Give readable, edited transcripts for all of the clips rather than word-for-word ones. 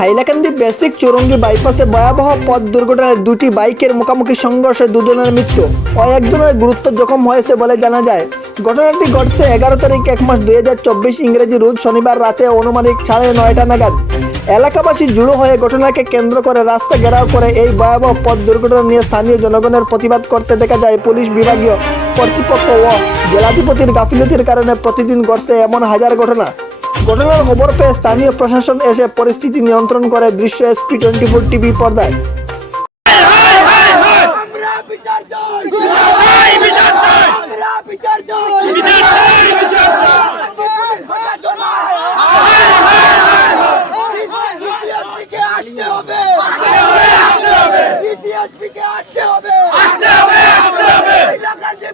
Hailakandi basic Chowringhee বাইপাসে ভয়াবহ পথ দুর্ঘটনায় দুটি বাইকের মুখোমুখি সংঘর্ষে দুজনের মৃত্যু ও একজনের গুরুতর জখম হয়েছে বলে জানা যায়। ঘটনাটি ঘটছে 11 তারিখ 1 মাস 2024 ইংরেজি রোজ শনিবার রাতে অনুমানিক 9:30 নাগাদ। এলাকাবাসী জড়ো হয়ে ঘটনাকে কেন্দ্র করে রাস্তা ঘেরাও করে এই ভয়াবহ পথ দুর্ঘটনা নিয়ে স্থানীয় জনগণের প্রতিবাদ করতে দেখা যায়। পুলিশ বিভাগীয় কর্তৃপক্ষ ও জেলাধিপতির গাফিলতির কারণে প্রতিদিন ঘটছে এমন হাজার ঘটনার খবর পেয়ে স্থানীয় প্রশাসন এসে পরিস্থিতি নিয়ন্ত্রণ করে। দৃশ্য SP24 টিভি পর্দায়।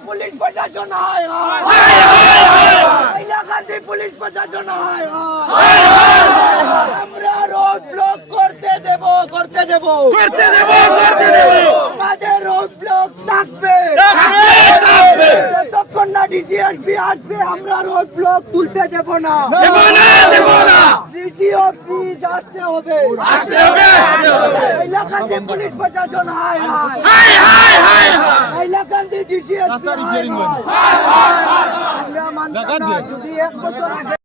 পুলিশ প্রশাসন পুলিশ প্রশাসন আমরা রোড ব্লক করতে দেব আমাদের রোড ব্লক থাকবে যতক্ষণ না ডিসিএসপি আসবে আমরা রোড ব্লক তুলতে দেব না। ডিসি অফিস আসতে হবে হাইলাকান্দি পুলিশ প্রশাসন হাইলাকান্দি ডিসিএসপি আমরা মানব যদি 1 বছর